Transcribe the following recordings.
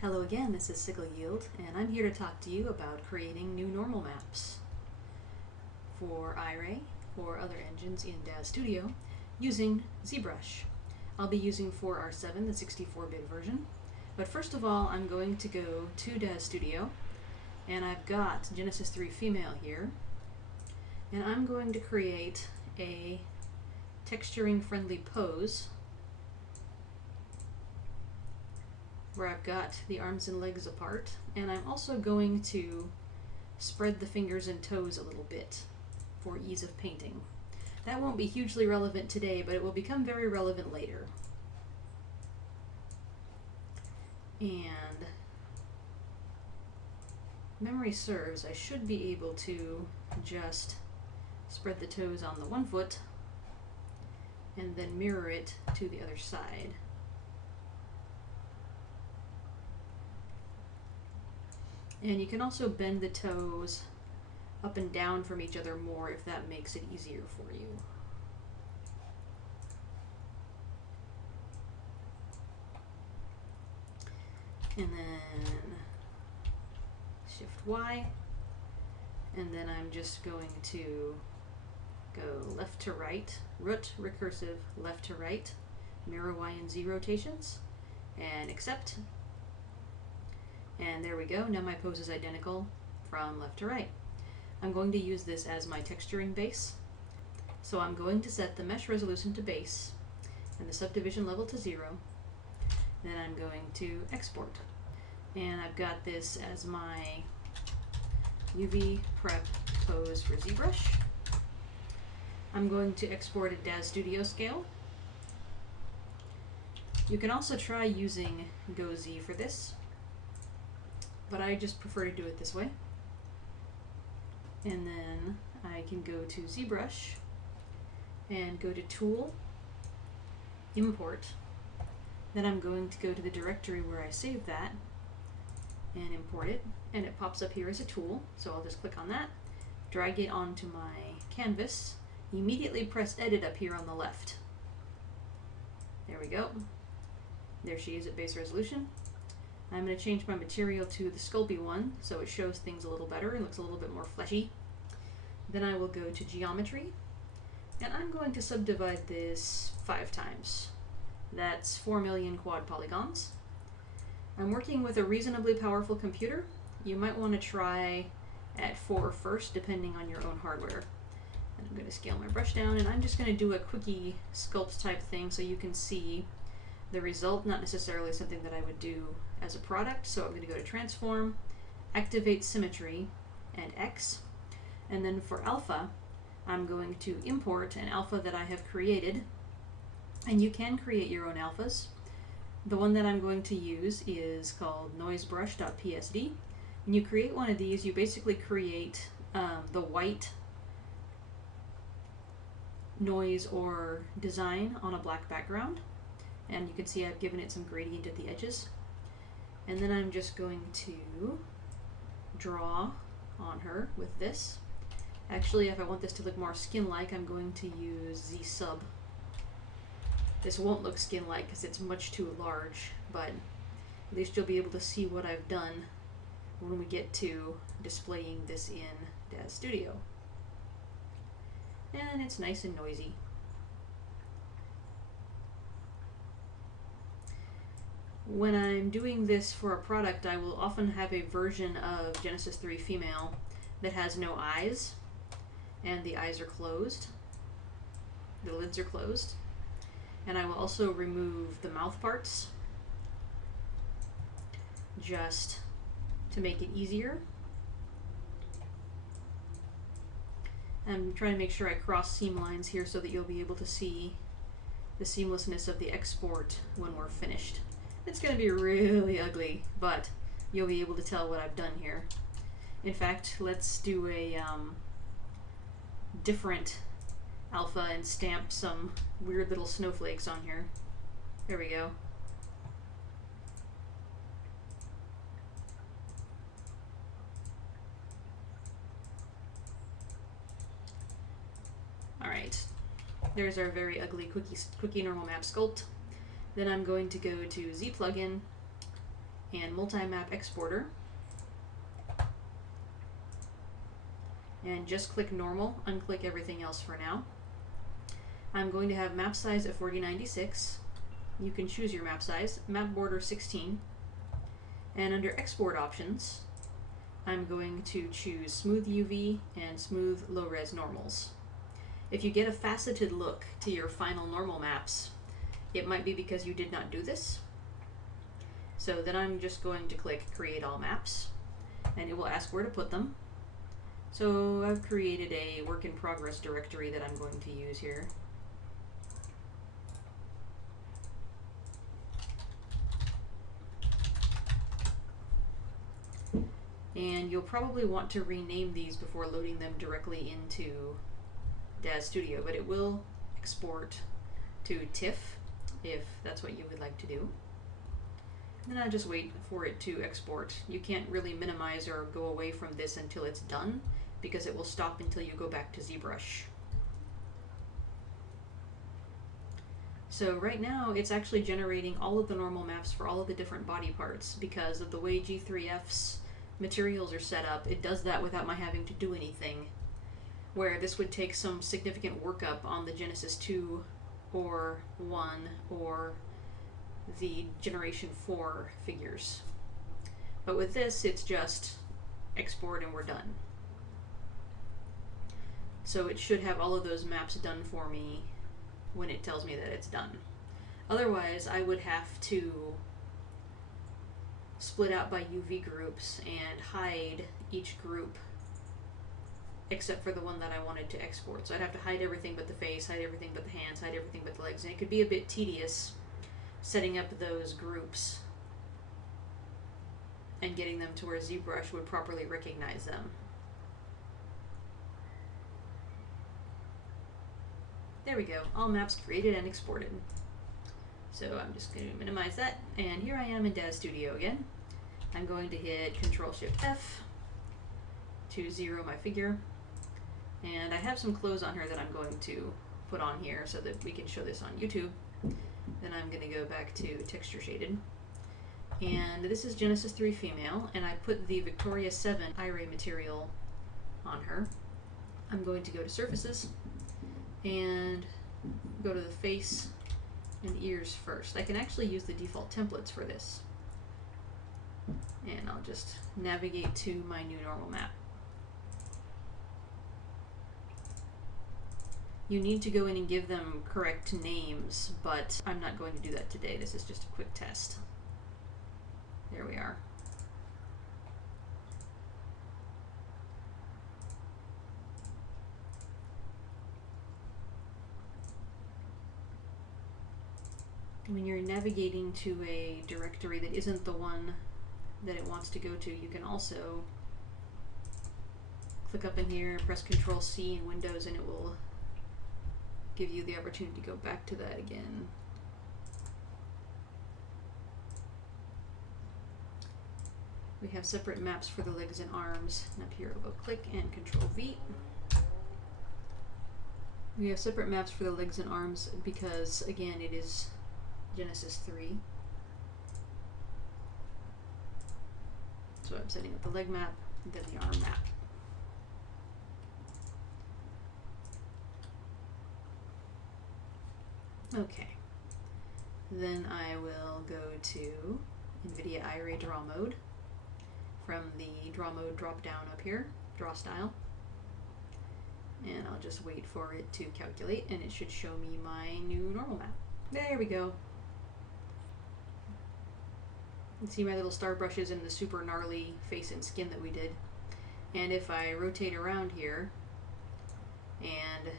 Hello again, this is SickleYield, and I'm here to talk to you about creating new normal maps for iRay or other engines in Daz Studio using Zbrush. I'll be using 4R7, the 64-bit version, but first of all I'm going to go to Daz Studio, and I've got Genesis 3 Female here, and I'm going to create a texturing friendly pose where I've got the arms and legs apart, and I'm also going to spread the fingers and toes a little bit for ease of painting. That won't be hugely relevant today, but it will become very relevant later. And memory serves, I should be able to just spread the toes on the one foot and then mirror it to the other side. And you can also bend the toes up and down from each other more if that makes it easier for you. And then Shift Y, and then I'm just going to go left to right, root recursive left to right, mirror Y and Z rotations, and accept. And there we go, now my pose is identical from left to right. I'm going to use this as my texturing base. So I'm going to set the mesh resolution to base and the subdivision level to 0. Then I'm going to export. And I've got this as my UV prep pose for Zbrush. I'm going to export at Daz Studio scale. You can also try using GoZ for this, but I just prefer to do it this way. And then I can go to Zbrush and go to Tool, Import. Then I'm going to go to the directory where I saved that and import it, and it pops up here as a tool, so I'll just click on that, drag it onto my canvas, immediately press Edit up here on the left. There we go. There she is at base resolution. I'm going to change my material to the Sculpting one so it shows things a little better and looks a little bit more fleshy. Then I will go to Geometry, and I'm going to subdivide this 5 times. That's 4 million quad polygons. I'm working with a reasonably powerful computer. You might want to try at 4 first, depending on your own hardware. And I'm going to scale my brush down, and I'm just going to do a quickie sculpt type thing so you can see the result, not necessarily something that I would do as a product. So I'm going to go to Transform, Activate Symmetry, and X. And then for alpha, I'm going to import an alpha that I have created. And you can create your own alphas. The one that I'm going to use is called noisebrush.psd. When you create one of these, you basically create the white noise or design on a black background. And you can see I've given it some gradient at the edges. And then I'm just going to draw on her with this. Actually, if I want this to look more skin-like, I'm going to use Z sub. This won't look skin-like because it's much too large, but at least you'll be able to see what I've done when we get to displaying this in Daz Studio. And it's nice and noisy. When I'm doing this for a product, I will often have a version of Genesis 3 Female that has no eyes, and the eyes are closed. The lids are closed. And I will also remove the mouth parts just to make it easier. I'm trying to make sure I cross seam lines here so that you'll be able to see the seamlessness of the export when we're finished. It's going to be really ugly, but you'll be able to tell what I've done here. In fact, let's do a different alpha and stamp some weird little snowflakes on here. There we go. Alright, there's our very ugly quickie normal map sculpt. Then I'm going to go to Z plugin and multi-map exporter, and just click normal, unclick everything else for now. I'm going to have map size at 4096. You can choose your map size, map border 16, and under export options, I'm going to choose smooth UV and smooth low-res normals. If you get a faceted look to your final normal maps, it might be because you did not do this. So then I'm just going to click create all maps, and it will ask where to put them. So I've created a work in progress directory that I'm going to use here. And you'll probably want to rename these before loading them directly into Daz Studio, but it will export to TIFF if that's what you would like to do. And then I just wait for it to export. You can't really minimize or go away from this until it's done, because it will stop until you go back to Zbrush. So right now it's actually generating all of the normal maps for all of the different body parts. Because of the way G3F's materials are set up, it does that without my having to do anything, where this would take some significant workup on the Genesis 2 or 1 or the Generation 4 figures. But with this, it's just export and we're done. So it should have all of those maps done for me when it tells me that it's done. Otherwise, I would have to split out by UV groups and hide each group except for the one that I wanted to export. So I'd have to hide everything but the face, hide everything but the hands, hide everything but the legs, and it could be a bit tedious setting up those groups and getting them to where Zbrush would properly recognize them. There we go, all maps created and exported. So I'm just going to minimize that, and here I am in Daz Studio again. I'm going to hit Control-Shift-F to zero my figure, and I have some clothes on her that I'm going to put on here so that we can show this on YouTube. Then I'm going to go back to Texture Shaded, and this is Genesis 3 female, and I put the Victoria 7 Iray material on her. I'm going to go to Surfaces and go to the face and ears first. I can actually use the default templates for this. And I'll just navigate to my new normal map. You need to go in and give them correct names, but I'm not going to do that today. This is just a quick test. There we are. When you're navigating to a directory that isn't the one that it wants to go to, you can also click up in here, press Control-C in Windows, and it will give you the opportunity to go back to that again. We have separate maps for the legs and arms, and up here I'll go click and Control-V. We have separate maps for the legs and arms because, again, it is Genesis 3. So I'm setting up the leg map, and then the arm map. Okay. Then I will go to NVIDIA Iray Draw Mode from the Draw Mode drop down up here, Draw Style. And I'll just wait for it to calculate, and it should show me my new normal map. There we go. You can see my little star brushes and the super gnarly face and skin that we did. And if I rotate around here and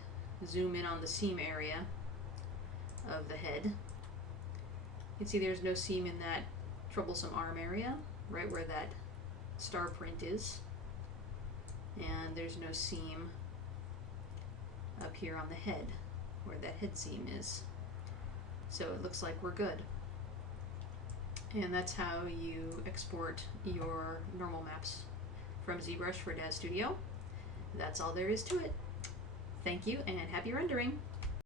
zoom in on the seam area of the head, you can see there's no seam in that troublesome arm area, right where that star print is. And there's no seam up here on the head, where that head seam is. So it looks like we're good. And that's how you export your normal maps from Zbrush for Daz Studio. That's all there is to it. Thank you and happy rendering!